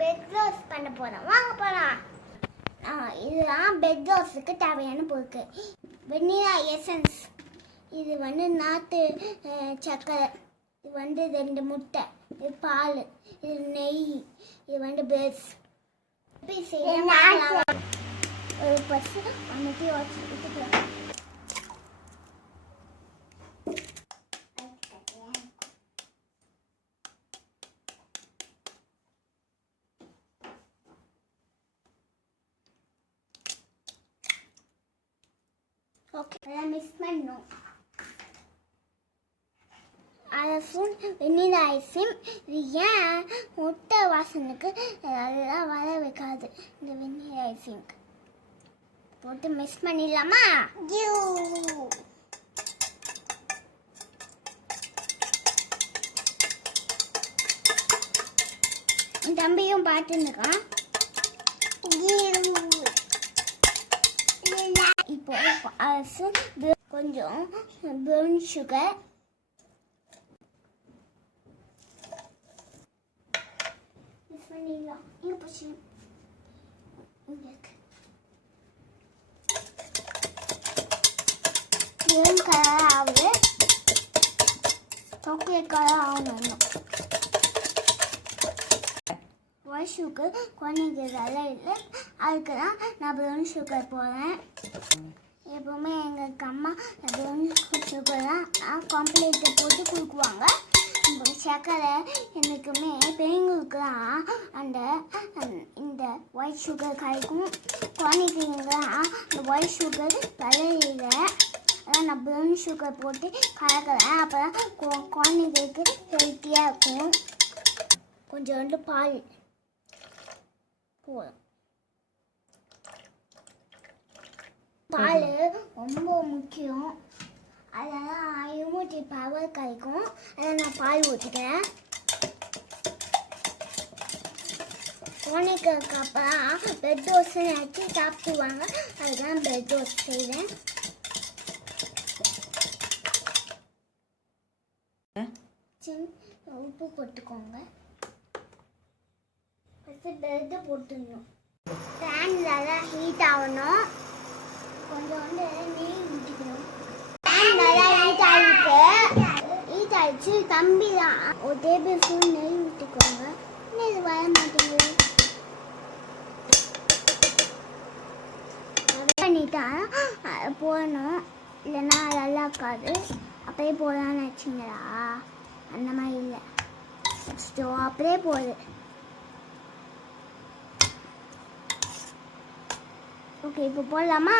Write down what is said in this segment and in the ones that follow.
Bed rose பண்ண போகிறோம். வாங்க போகலாம். இதுதான் பெட் ரோஸுக்கு தேவையான பொருட்கள். வெண்ணிலா எசன்ஸ், இது நாட்டு சர்க்கரை, இது 2 முட்டை, இது பால், இது நெய், இது பெட்ஸ். எப்படி செய்யலாம்? ஒரு பசு அன்னைக்கு வச்சுக்கலாம். ஓகே, மிக்ஸ் பண்ணணும். அரை ஸ்பூன் வெண்ணிலா ஐஸ்கிரீம். இது ஏன் முட்டை வாசனுக்கு நல்லா வர வைக்காது. இந்த வெண்ணிலா ஐஸ்கிரீம் போட்டு மிக்ஸ் பண்ணிடலாமா? தம்பியும் பார்த்துருக்கான். இப்போ கொஞ்சம் ப்ரௌன் சுகர், மிக்ஸ் பண்ணிடலாம். இங்கே போச்சு, ப்ரௌன் கலர் ஆகுது, சாக்லேட் கலர் ஆகணும். ஒயிட் சுகர் குழந்தைங்கிறதால இல்லை, அதுக்கு தான் நான் ப்ரௌன் சுகர் போடுறேன். எப்போவுமே எங்கள் அம்மா ப்ரௌன் சுகர் தான் காம்ப்ளீட்டை போட்டு கொடுக்குவாங்க. சர்க்கரை எனக்குமே பெரியவங்களுக்கு தான் இந்த ஒயிட் சுகர் கிடைக்கும். குழந்தைங்களுக்குலாம் அந்த ஒயிட் சுகர் விளையில, அதான் நான் ப்ரௌன் சுகர் போட்டு கலக்கிறேன். அப்போ தான் குழந்தைங்களுக்கு ஹெல்த்தியாக இருக்கும். கொஞ்சோண்டு பால் போதும். பால் ரொம்ப முக்கியம், அதெல்லாம் இம்யூனிட்டி பவர் கிடைக்கும். அதான் நான் பால் ஊற்றிக்கிறேன். குழந்தைக்கு அப்புறம் பெட் ரோஸ் நினச்சி சாப்பிடுவாங்க, அதுதான் பெட் ரோஸ் செய்வேன். உப்பு போட்டுக்கோங்க. ஃபஸ்ட்டு பெட்டு போட்டுடணும். பேனில் தான் ஹீட் ஆகணும். கொஞ்சோண்டு நெய் ஊற்றிக்கணும். பேன் நல்லா ஹீட் ஆகிடுச்சு. தம்பி தான் ஒரு டேபிள் ஸ்பூன் நெய் ஊற்றிக்கோங்க. இது வர மாட்டேங்குது. பண்ணிட்டா போடணும், இல்லைன்னா நல்லா இருக்காது. அப்படியே போடலான்னு வச்சிங்களா? அந்த மாதிரி இல்லை, அப்படியே போகுது. ஓகே, இப்போ போடலாமா?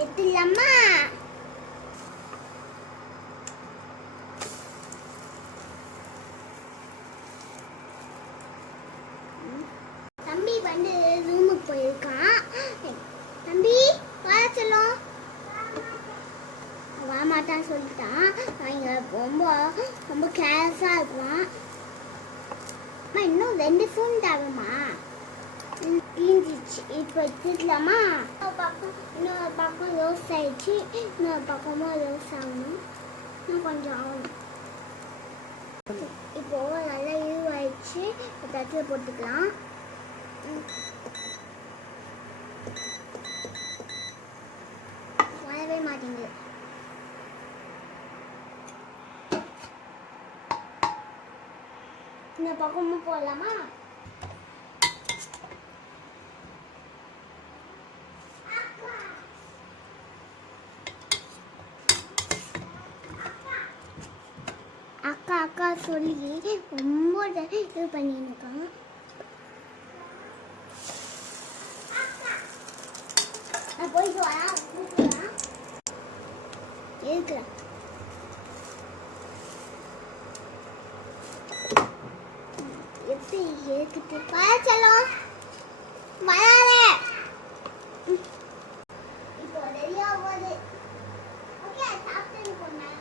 எடுத்துலாமா? தம்பி ரூமுக்கு போயிருக்கான். தம்பி வர சொல்லும், வரமாட்டான்னு சொல்லிட்டான். இங்கே ரொம்ப ரொம்ப கேர்லெஸ்ஸாக இருக்குவான். அம்மா இன்னும் 2 ஸ்பூன் தேவைம்மா. தீஞ்சிச்சு, இப்போ எடுத்துக்கலாமா? இன்னொரு பக்கம் ரோஸ் ஆயிடுச்சு, இன்னொரு பக்கமும் ரோஸ் ஆகணும். இன்னும் கொஞ்சம் ஆகணும். இப்போ நல்லா இதுவாயிடுச்சு. தட்டில் போட்டுக்கலாம். வரவே மாட்டேங்குது. இந்த பக்கமும் போடலாமா? அக்கா அக்கா சொல்லி ரொம்ப இது பண்ணியிருக்காங்க. போயிட்டு வரேன், இருக்கிறேன். எப்படி இருக்குது பாச்சலாம் வராத. இப்போ ரெடியா போகுது. ஓகே, சாப்பிட்டு போனேன்.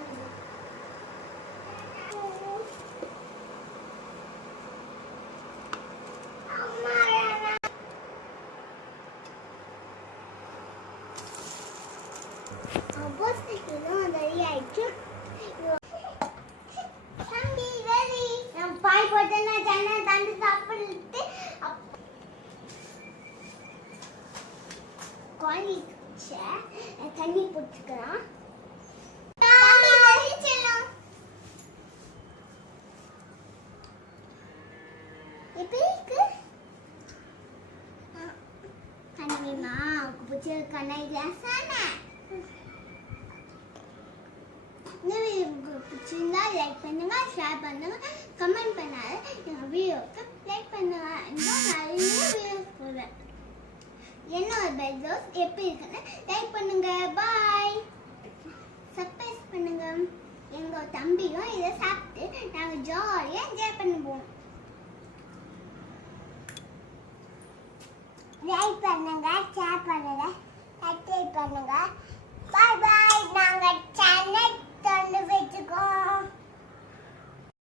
தம்பி ரெடி. நான் பாய் போட்டேன்னா ஜன்னா தந்து சாப்பிட்டு காலி தண்ணி போட்டுக்கலாம். பிடிச்சிருந்தா லைக் பண்ணுங்க, ஷேர் பண்ணுங்க, கமெண்ட் பண்ணாத எங்கள் வீடியோவுக்கு லைக் பண்ணுங்க. இன்னும் நிறைய வீடியோஸ் போடுவேன். என்னோட பெல்ஸ் எப்படி இருக்குன்னு லைக் பண்ணுங்க. பாய். சர்ப்ரைஸ் பண்ணுங்க. எங்கள் தம்பியும் இதை சாப்பிட்டு நாங்கள் ஜாலியாக என்ஜாய் பண்ணுவோம். லைக் பண்ணுங்க, ஷேர் பண்ணுங்க.